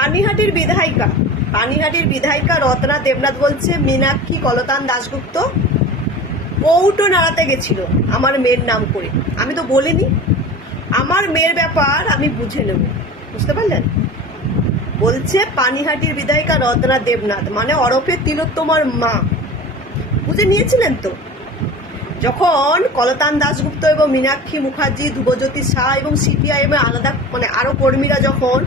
পানিহাটির বিধায়িকা রত্না দেবনাথ বলছে মীনাক্ষী কলতান দাশগুপ্ত কৌটো নাড়াতে গেছিল আমার মেয়ের নাম করে। আমি তো বলিনি, আমার মেয়ের ব্যাপার আমি বুঝে নেব, বুঝতে পারলেন? বলছে পানিহাটির বিধায়িকা রত্না দেবনাথ মানে ওরফে তিলোত্তমার মা। বুঝে নিয়েছিলেন তো? যখন কলতান দাশগুপ্ত এবং মীনাক্ষী মুখার্জি, ধ্রুবজ্যোতি শাহ এবং সিপিআইএম এর আলাদা মানে আরো কর্মীরা যখন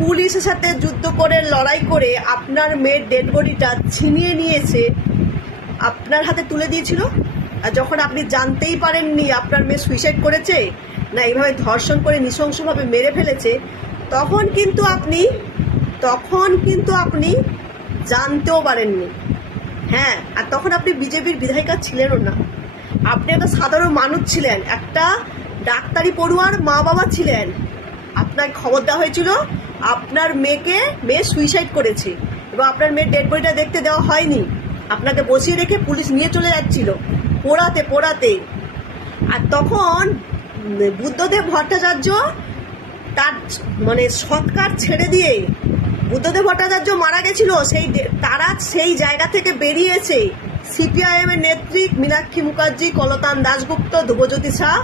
পুলিশের সাথে যুদ্ধ করে লড়াই করে আপনার মেয়ের ডেড বডিটা ছিনিয়ে নিয়েছে, আপনার হাতে তুলে দিয়েছিল, আর যখন আপনি জানতেই পারেননি আপনার মেয়ে সুইসাইড করেছে না এইভাবে ধর্ষণ করে নৃশংসভাবে মেরে ফেলেছে, তখন কিন্তু আপনি জানতেও পারেননি। হ্যাঁ, আর তখন আপনি বিজেপির বিধায়িকা ছিলেনও না, আপনি একটা সাধারণ মানুষ ছিলেন, একটা ডাক্তারি পড়ুয়ার মা বাবা ছিলেন। আপনার খবর দেওয়া হয়েছিল আপনার মেয়ে সুইসাইড করেছে এবং আপনার মেয়ের ডেড বডিটা দেখতে দেওয়া হয়নি, আপনাকে বসিয়ে রেখে পুলিশ নিয়ে চলে যাচ্ছিল পোড়াতে। আর তখন বুদ্ধদেব ভট্টাচার্য তার মানে সৎকার ছেড়ে দিয়ে বুদ্ধদেব ভট্টাচার্য মারা গেছিল, তারা সেই জায়গা থেকে বেরিয়েছে। সিপিআইএম এর নেত্রী মীনাক্ষী মুখার্জি, কলতান দাশগুপ্ত, ধ্রুবজ্যোতি শাহ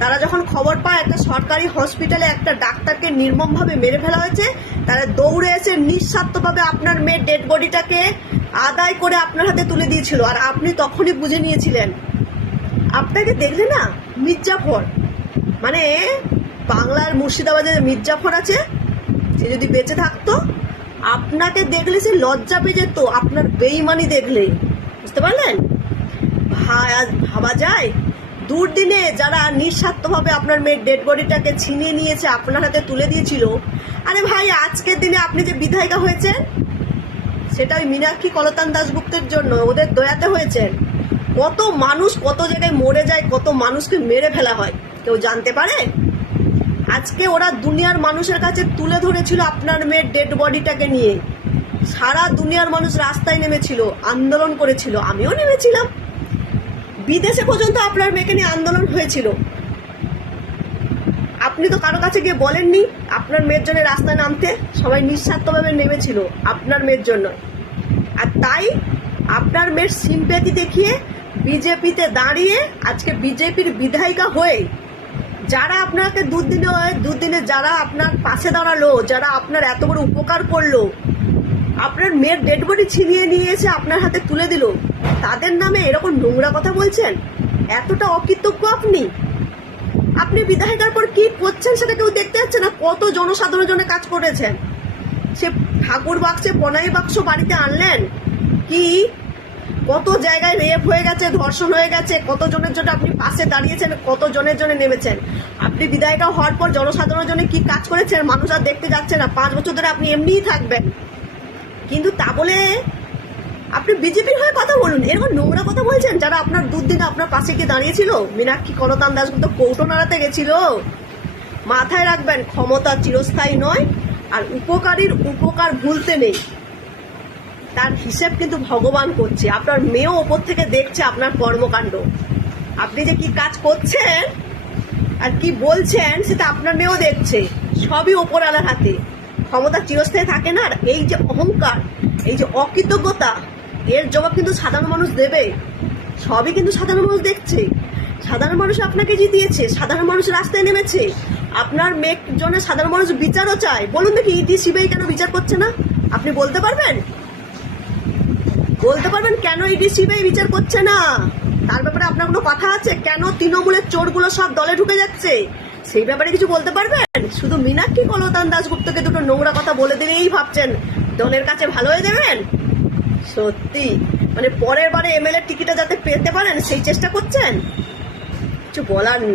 তারা যখন খবর পায় একটা সরকারি হসপিটালে একটা ডাক্তারকে নির্মমভাবে মেরে ফেলা হয়েছে, তারা দৌড়ে এসে নিঃস্বার্থভাবে আপনার মেয়ের ডেড বডিটাকে আদায় করে আপনার হাতে তুলে দিয়েছিল। আর আপনি তখনই বুঝে নিয়েছিলেন। আপনাকে দেখলে না মির্জাফর, মানে বাংলার মুর্শিদাবাদে মির্জাফর আছে, সে যদি বেঁচে থাকতো আপনাকে দেখলে সে লজ্জা পেয়ে যেত, আপনার বেইমানি দেখলে, বুঝতে পারলেন? ভাবা যায় দুর্দিনে যারা নিঃস্বার্থভাবে আপনার মেয়ের ডেড বডিটাকে ছিনিয়ে নিয়েছে আপনার হাতে তুলে দিয়েছিল। আরে ভাই, আজকের দিনে আপনি যে বিধায়িকা হয়েছেন সেটা ওই মীনাক্ষী কলতান দাশগুপ্তের জন্য, ওদের দয়াতে হয়েছেন। কত মানুষ কত জায়গায় মরে যায়, কত মানুষকে মেরে ফেলা হয়, কেউ জানতে পারে? আজকে ওরা দুনিয়ার মানুষের কাছে তুলে ধরেছিল আপনার মেয়ের ডেড বডিটাকে নিয়ে। সারা দুনিয়ার মানুষ রাস্তায় নেমেছিল, আন্দোলন করেছিল, আমিও নেমেছিলাম। বিদেশে পর্যন্ত আপনার মেয়েকে নিয়ে আন্দোলন হয়েছিল। আপনি তো কারো কাছে গিয়ে বলেননি আপনার মেয়ের জন্য রাস্তায় নামতে, সবাই নিঃস্বার্থভাবে নেমেছিল আপনার মেয়ের জন্য। আর তাই আপনার মেয়ের সিম্প্যাথি দেখিয়ে বিজেপিতে দাঁড়িয়ে আজকে বিজেপির বিধায়িকা হয়ে যারা আপনাকে দুদিনে যারা আপনার পাশে দাঁড়ালো, যারা আপনার এত বড় উপকার করলো, আপনার মেয়ের ডেড বডি ছিনিয়ে নিয়ে এসে আপনার হাতে তুলে দিল, তাদের নামে এরকম নোংরা কথা বলছেন? এতটা অকৃতজ্ঞ আপনি বিধায়িকার পর কি করছেন সেটা কেউ দেখতে যাচ্ছে না। কত জনসাধারণের জন্য কাজ করেছেন, সে ঠাকুর বাক্সে পনাই বাক্স বাড়িতে আনলেন, কি কত জায়গায় রেপ হয়ে গেছে, ধর্ষণ হয়ে গেছে, কত জনের জন্য আপনি পাশে দাঁড়িয়েছেন, কত জনের জন্য নেমেছেন। আপনি বিধায়িকা হওয়ার পর জনসাধারণের জন্য কি কাজ করেছেন মানুষ আর দেখতে যাচ্ছে না। 5 বছর ধরে আপনি এমনিই থাকবেন, কিন্তু তা বলে আপনি বিজেপির হয়ে কথা বলুন। এরকম নোংরা কথা বলছেন যারা আপনার দুদিনে আপনার পাশে গিয়ে দাঁড়িয়েছিল। মীনাক্ষী কলতান দাশগুপ্ত কৌটো নাড়াতে গেছিল। মাথায় রাখবেন, ক্ষমতা চিরস্থায়ী নয়, আর উপকারীর উপকার ভুলতে নেই, তার হিসেব কিন্তু ভগবান করছে। আপনার মেয়েও ওপর থেকে দেখছে আপনার কর্মকাণ্ড, আপনি যে কি কাজ করছেন আর কি বলছেন সেটা আপনার মেয়েও দেখছে। সবই ওপরওয়ালার হাতে, ক্ষমতা চিরস্থায়ী থাকে না। আর এই যে অহংকার, এই যে অকৃতজ্ঞতা, এর জবাব কিন্তু সাধারণ মানুষ দেবে। সবই কিন্তু সাধারণ মানুষ দেখছে। সাধারণ মানুষ আপনাকে জিতিয়েছে, সাধারণ মানুষ রাস্তায় নেমেছে। আপনার মেয়ের জন্য সাধারণ মানুষ বিচারও চায়। বলুন দেখি ইডি সিবিআই কেন বিচার করছে না? আপনি বলতে পারবেন কেন ইডি সিবিআই বিচার করছে না? তার ব্যাপারে আপনার কোনো কথা আছে? কেন তৃণমূলের চোরগুলো সব দলে ঢুকে যাচ্ছে সেই ব্যাপারে কিছু বলতে পারবেন? শুধু মীনাক্ষী কলতান দাশগুপ্তকে দুটো নোংরা কথা বলে দিলেই ভাবছেন দলের কাছে ভালো হয়ে যাবেন? সত্যি মানে পরের বারে এমএলএ টিকিটটা যাতে পেতে পারেন সেই চেষ্টা করছেন, কিছু বলার নেই।